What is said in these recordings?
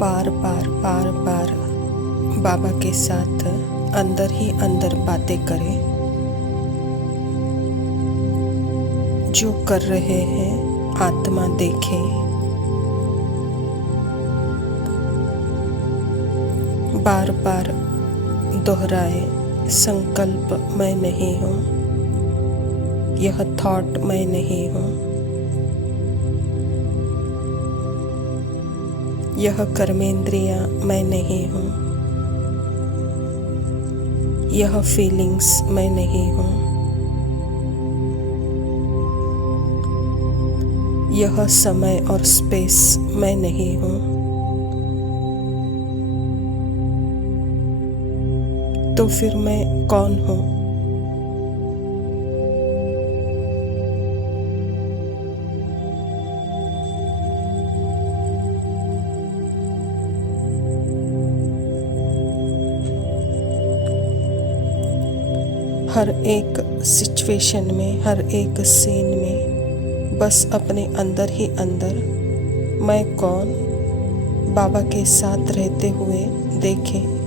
बार बार बाबा के साथ अंदर ही अंदर बातें करें। जो कर रहे हैं आत्मा देखे। बार बार दोहराए, संकल्प मैं नहीं हूँ, यह थॉट मैं नहीं हूँ, यह कर्मेंद्रियाँ मैं नहीं हूँ, यह फीलिंग्स मैं नहीं हूँ, यह समय और स्पेस मैं नहीं हूँ। तो फिर मैं कौन हूँ? हर एक सिचुएशन में, हर एक सीन में बस अपने अंदर ही अंदर मैं कौन बाबा के साथ रहते हुए देखें।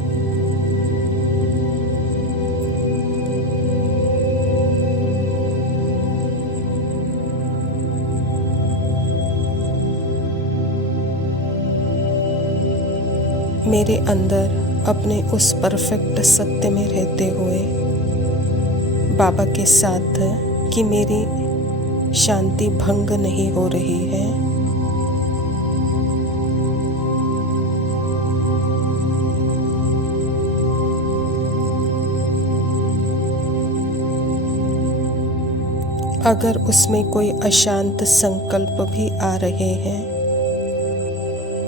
मेरे अंदर अपने उस परफेक्ट सत्य में रहते हुए बाबा के साथ कि मेरी शांति भंग नहीं हो रही है। अगर उसमें कोई अशांत संकल्प भी आ रहे हैं,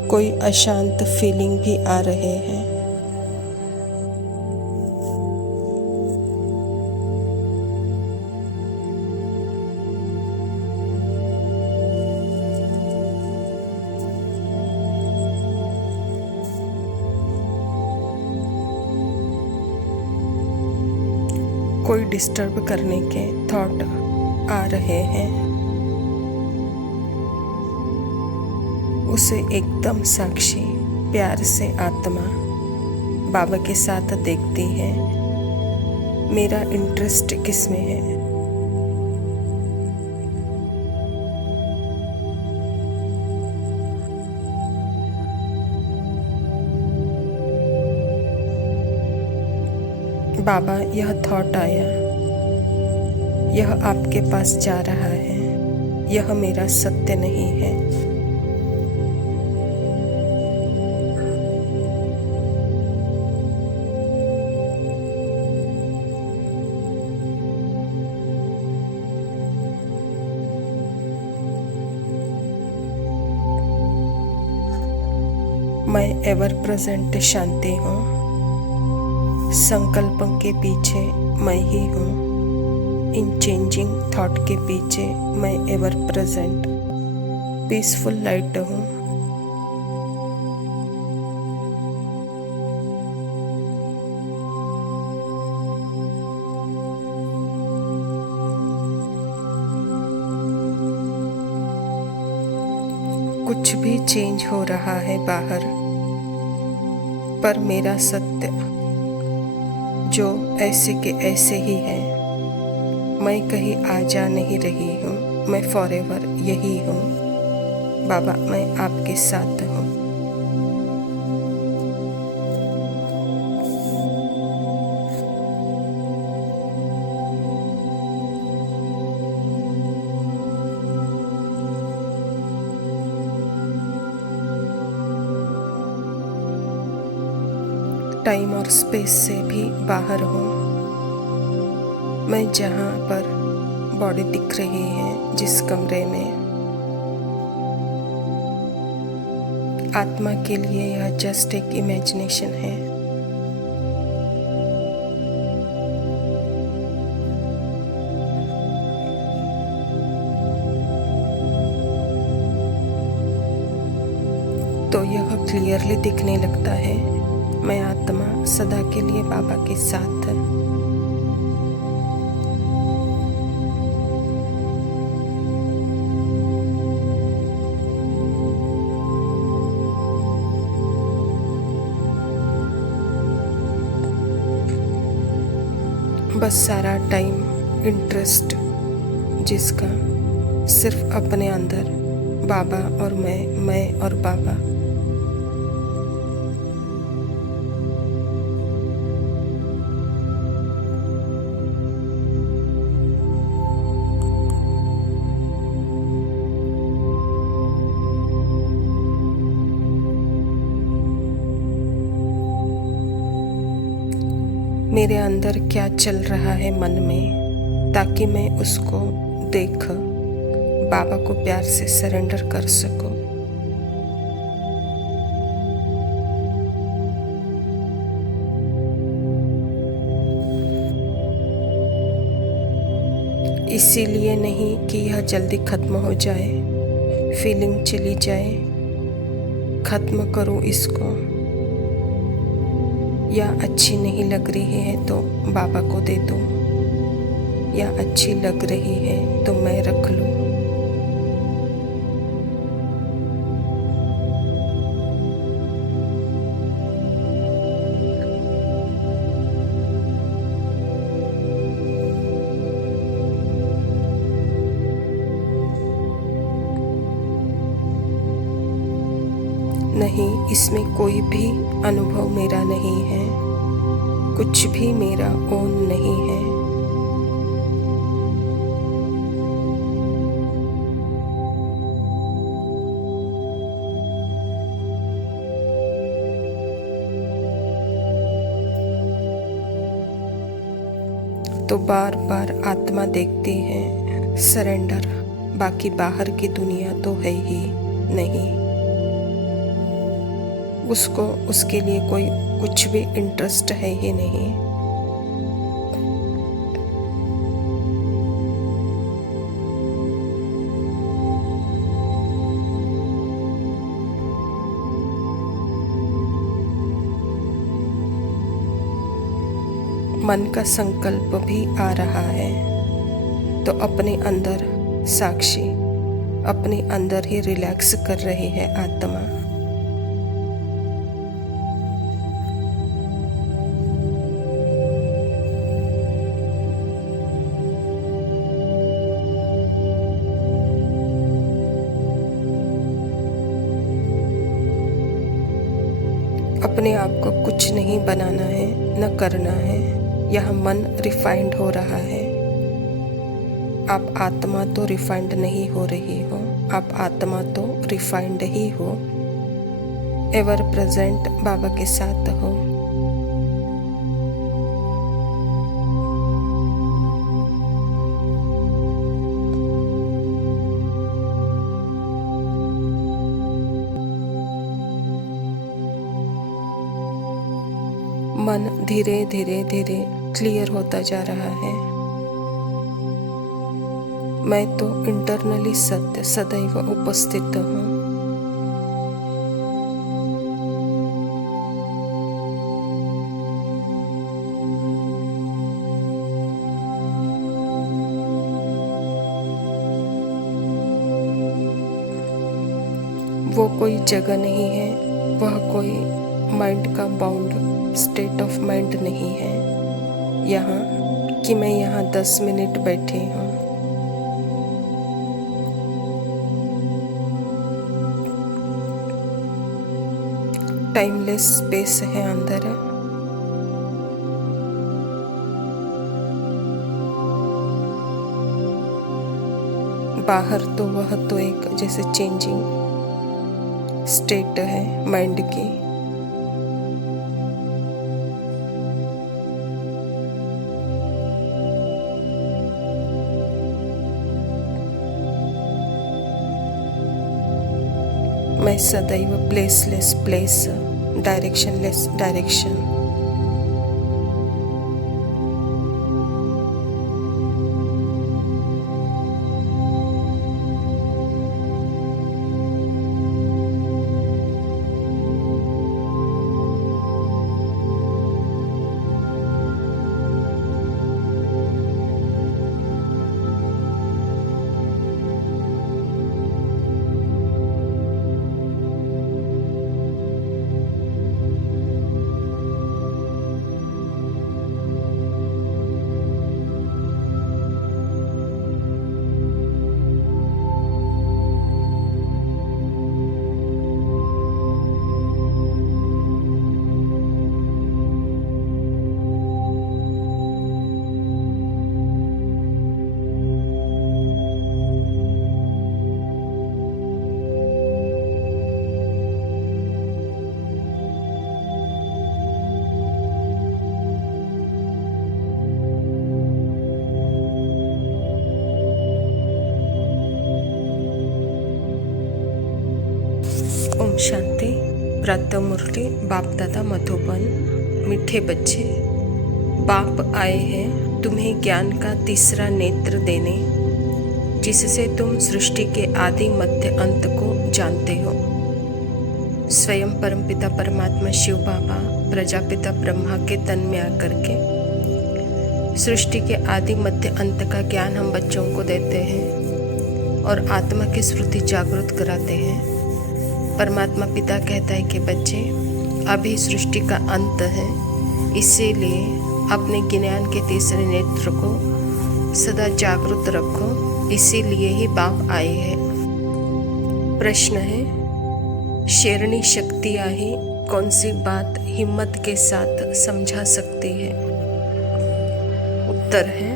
कोई अशांत फीलिंग भी आ रहे हैं, कोई डिस्टर्ब करने के थॉट आ रहे हैं, उसे एकदम साक्षी प्यार से आत्मा बाबा के साथ देखती है। मेरा इंटरेस्ट किस में है? बाबा, यह थॉट आया, यह आपके पास जा रहा है, यह मेरा सत्य नहीं है। मैं एवर प्रेजेंट शांति हूँ। संकल्पों के पीछे मैं ही हूँ। इन चेंजिंग थॉट के पीछे मैं एवर प्रेजेंट पीसफुल लाइट हूँ। कुछ भी चेंज हो रहा है बाहर, पर मेरा सत्य जो ऐसे के ऐसे ही है। मैं कहीं आ जा नहीं रही हूँ, मैं फॉरएवर यही हूँ। बाबा, मैं आपके साथ हूँ। टाइम और स्पेस से भी बाहर हूँ। मैं जहाँ पर बॉडी दिख रही है, जिस कमरे में, आत्मा के लिए यह जस्ट एक इमेजिनेशन है। तो यह क्लियरली दिखने लगता है, मैं आत्मा सदा के लिए बाबा के साथ। बस सारा टाइम इंटरेस्ट जिसका सिर्फ अपने अंदर, बाबा और मैं और बाबा। मेरे अंदर क्या चल रहा है मन में, ताकि मैं उसको देख बाबा को प्यार से सरेंडर कर सकूं। इसीलिए नहीं कि यह जल्दी खत्म हो जाए, फीलिंग चली जाए, खत्म करूं इसको, या अच्छी नहीं लग रही है तो बाबा को दे दूं, या अच्छी लग रही है तो मैं रख लूं। नहीं, इसमें कोई भी अनुभव मेरा नहीं है, कुछ भी मेरा ओन नहीं है। तो बार बार आत्मा देखती है सरेंडर, बाकी बाहर की दुनिया तो है ही नहीं। उसको उसके लिए कोई कुछ भी इंटरेस्ट है ही नहीं। मन का संकल्प भी आ रहा है तो अपने अंदर साक्षी अपने अंदर ही रिलैक्स कर रही है आत्मा। अपने आप को कुछ नहीं बनाना है, न करना है। यह मन रिफाइंड हो रहा है। आप आत्मा तो रिफाइंड नहीं हो रही हो, आप आत्मा तो रिफाइंड ही हो। एवर प्रेजेंट बाबा के साथ हो। मन धीरे धीरे धीरे क्लियर होता जा रहा है। मैं तो इंटरनली सत्य सदैव उपस्थित हूँ। वो कोई जगह नहीं है, वह कोई माइंड का बाउंड स्टेट ऑफ माइंड नहीं है यहाँ, कि मैं यहाँ 10 मिनट बैठी हूँ। टाइमलेस स्पेस है अंदर। बाहर तो वह तो एक जैसे चेंजिंग स्टेट है माइंड की। मैं सदैव प्लेसलेस place, directionless direction. Om Shanti. प्रातः मुरली बाप दादा मधुबन। मीठे बच्चे, बाप आए हैं तुम्हें ज्ञान का तीसरा नेत्र देने, जिससे तुम सृष्टि के आदि मध्य अंत को जानते हो। स्वयं परमपिता परमात्मा शिव बाबा प्रजापिता ब्रह्मा के तन में आकर के सृष्टि के आदि मध्य अंत का ज्ञान हम बच्चों को देते हैं और आत्मा की स्मृति जागृत कराते हैं। परमात्मा पिता कहता है कि बच्चे, अभी सृष्टि का अंत है, इसीलिए अपने ज्ञान के तीसरे नेत्र को सदा जागृत रखो, इसीलिए ही बाप आए हैं। प्रश्न है, शेरनी शक्तियाँ ही कौन सी बात हिम्मत के साथ समझा सकती है? उत्तर है,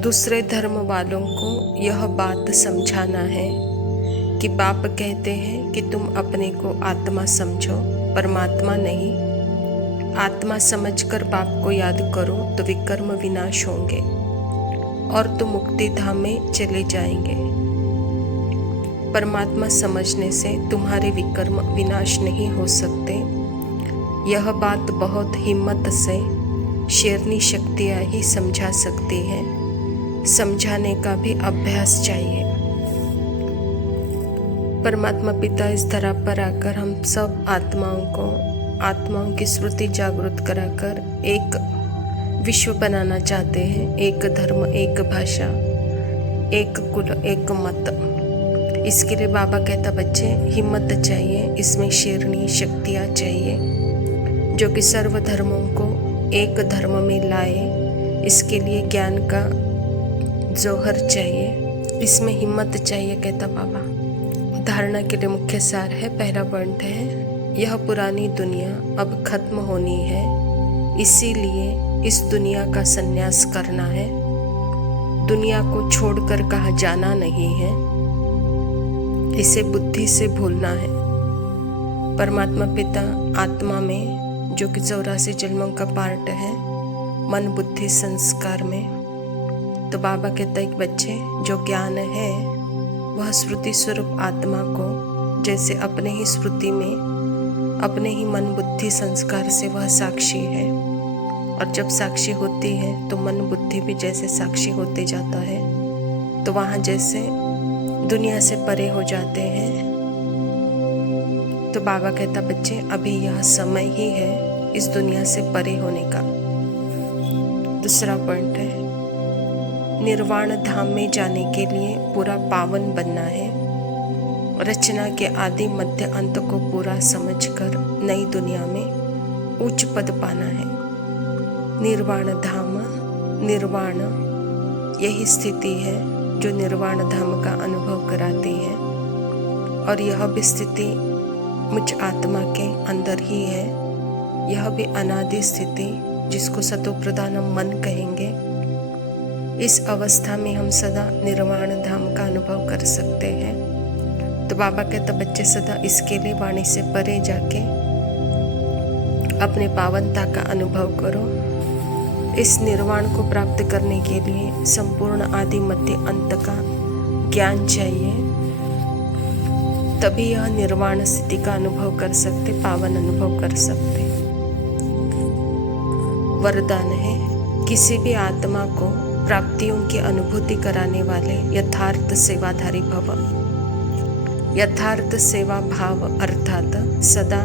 दूसरे धर्म वालों को यह बात समझाना है कि बाप कहते हैं कि तुम अपने को आत्मा समझो, परमात्मा नहीं। आत्मा समझकर बाप को याद करो तो विकर्म विनाश होंगे और तुम मुक्ति धाम में चले जाएंगे। परमात्मा समझने से तुम्हारे विकर्म विनाश नहीं हो सकते। यह बात बहुत हिम्मत से शेरनी शक्तियाँ ही समझा सकती है। समझाने का भी अभ्यास चाहिए। परमात्मा पिता इस धरा पर आकर हम सब आत्माओं की स्मृति जागृत कराकर एक विश्व बनाना चाहते हैं। एक धर्म, एक भाषा, एक कुल, एक मत। इसके लिए बाबा कहता, बच्चे हिम्मत चाहिए, इसमें शेरनी शक्तियाँ चाहिए जो कि सर्व धर्मों को एक धर्म में लाए। इसके लिए ज्ञान का जौहर चाहिए, इसमें हिम्मत चाहिए, कहता बाबा। धारणा के लिए मुख्य सार है, पहला पॉइंट है, यह पुरानी दुनिया अब खत्म होनी है, इसीलिए इस दुनिया का संन्यास करना है। दुनिया को छोड़कर कहाँ जाना नहीं है, इसे बुद्धि से भूलना है। परमात्मा पिता आत्मा में, जो कि 84 जन्मों का पार्ट है, मन बुद्धि संस्कार में, तो बाबा कहता है कि बच्चे, जो ज्ञान है वह स्मृति स्वरूप आत्मा को जैसे अपने ही स्मृति में, अपने ही मन बुद्धि संस्कार से वह साक्षी है। और जब साक्षी होती है तो मन बुद्धि भी जैसे साक्षी होते जाता है, तो वहाँ जैसे दुनिया से परे हो जाते हैं। तो बाबा कहता, बच्चे अभी यह समय ही है इस दुनिया से परे होने का। दूसरा पॉइंट है, निर्वाण धाम में जाने के लिए पूरा पावन बनना है। रचना के आदि मध्य अंत को पूरा समझकर नई दुनिया में उच्च पद पाना है। निर्वाण धाम, निर्वाण यही स्थिति है जो निर्वाण धाम का अनुभव कराती है। और यह भी स्थिति मुझ आत्मा के अंदर ही है। यह भी अनादि स्थिति, जिसको सतो प्रधानम मन कहेंगे। इस अवस्था में हम सदा निर्वाण धाम का अनुभव कर सकते हैं। तो बाबा कहता, बच्चे सदा इसके लिए वाणी से परे जाके अपने पावनता का अनुभव करो। इस निर्वाण को प्राप्त करने के लिए संपूर्ण आदि मध्य अंत का ज्ञान चाहिए, तभी यह निर्वाण स्थिति का अनुभव कर सकते, पावन अनुभव कर सकते। वरदान है, किसी भी आत्मा को प्राप्तियों की अनुभूति कराने वाले यथार्थ सेवाधारी भव। यथार्थ सेवा भाव अर्थात सदा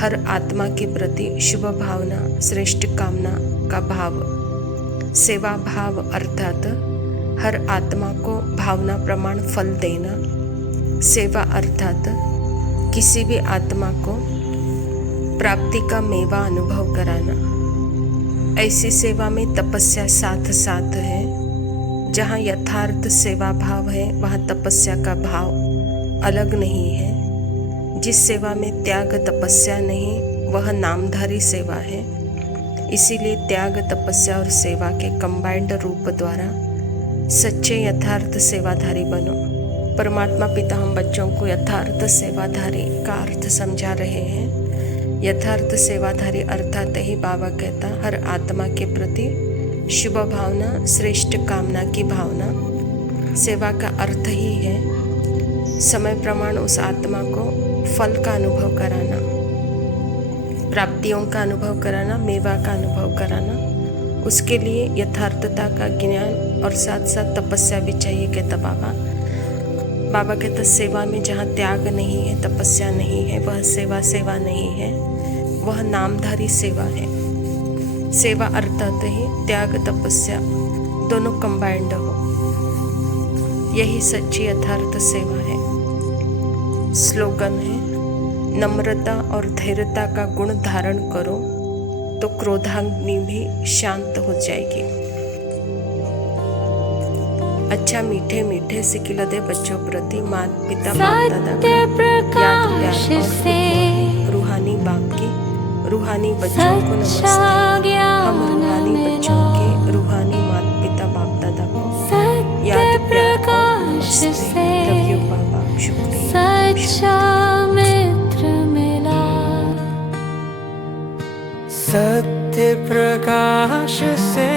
हर आत्मा के प्रति शुभ भावना, श्रेष्ठ कामना का भाव। सेवा भाव अर्थात हर आत्मा को भावना प्रमाण फल देना। सेवा अर्थात किसी भी आत्मा को प्राप्ति का मेवा अनुभव कराना। ऐसी सेवा में तपस्या साथ साथ है। जहाँ यथार्थ सेवा भाव है, वहाँ तपस्या का भाव अलग नहीं है। जिस सेवा में त्याग तपस्या नहीं, वह नामधारी सेवा है। इसीलिए त्याग, तपस्या और सेवा के कंबाइंड रूप द्वारा सच्चे यथार्थ सेवाधारी बनो। परमात्मा पिता हम बच्चों को यथार्थ सेवाधारी का अर्थ समझा रहे हैं। यथार्थ सेवाधारी अर्थात ही बाबा कहता, हर आत्मा के प्रति शुभ भावना, श्रेष्ठ कामना की भावना। सेवा का अर्थ ही है समय प्रमाण उस आत्मा को फल का अनुभव कराना, प्राप्तियों का अनुभव कराना, मेवा का अनुभव कराना, उसके लिए यथार्थता का ज्ञान और साथ साथ तपस्या भी चाहिए कहता बाबा। बाबा कहता सेवा में जहाँ त्याग नहीं है, तपस्या नहीं है, वह सेवा नहीं है, वह नामधारी सेवा है। सेवा अर्थात ही त्याग तपस्या दोनों कंबाइंड हो, यही सच्ची यथार्थ सेवा है। स्लोगन है, नम्रता और धैर्यता का गुण धारण करो तो क्रोधाग्नि भी शांत हो जाएगी। अच्छा मीठे मीठे सिखिला दे बच्चों प्रति माता पिता बाप दादा याद प्यार और रूहानी बाप की रूहानी बच्चों को नमस्ते। हम रूहानी बच्चों के रूहानी माता पिता बाप दादा को याद प्यार और नमस्ते। लव यू बाबा, शुक्रिया। सत्य प्रकाश से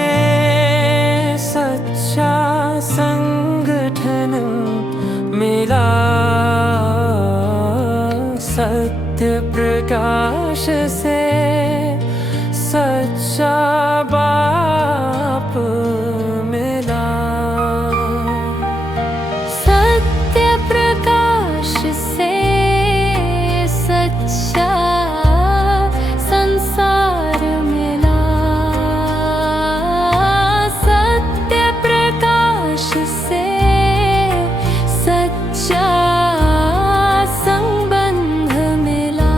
सच्चा संगठन मिला, सत्य प्रकाश से सच्चा बाप मिला, सत्य प्रकाश से सच्चा संसार मिला, सत्य प्रकाश से सच्चा संबंध मिला,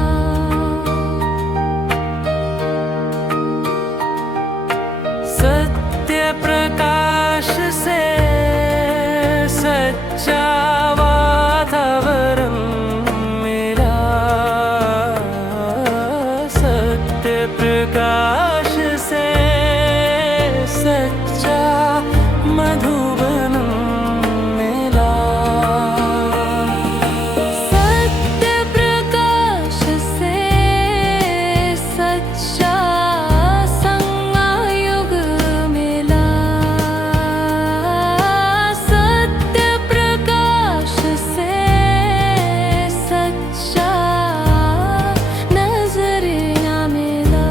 सत्य प्रकाश से सच्चा वातावरण मिला, सत्य प्रकाश से सच्चा मधुबन मिला, सत्य प्रकाश से सच्चा संयुग मिला, सत्य प्रकाश से सच्चा नजरिया मिला।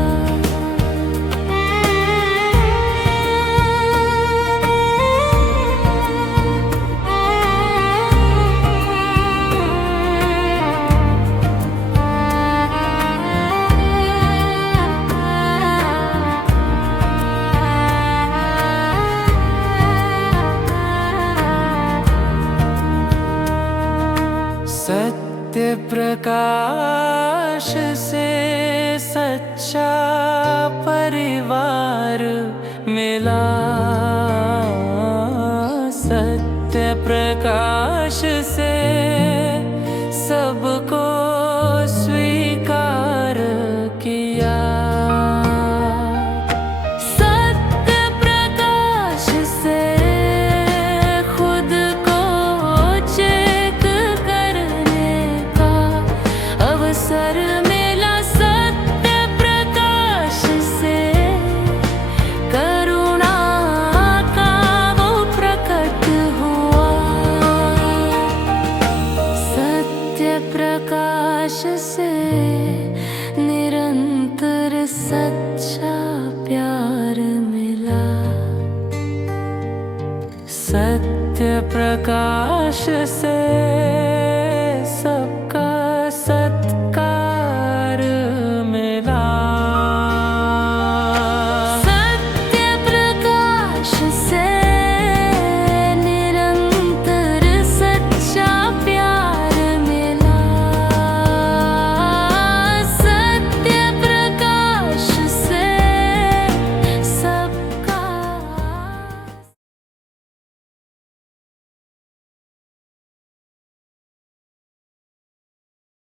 सत्य प्रकाश से सच्चा परिवार मिला, सत्य प्रकाश से सबको स्वीकार किया, सत्य प्रकाश से खुद को चेक करने का अवसर मिला, सत्य प्रकाश से करुणा का वो प्रकट हुआ, सत्य प्रकाश से निरंतर सच्चा प्यार मिला, सत्य प्रकाश से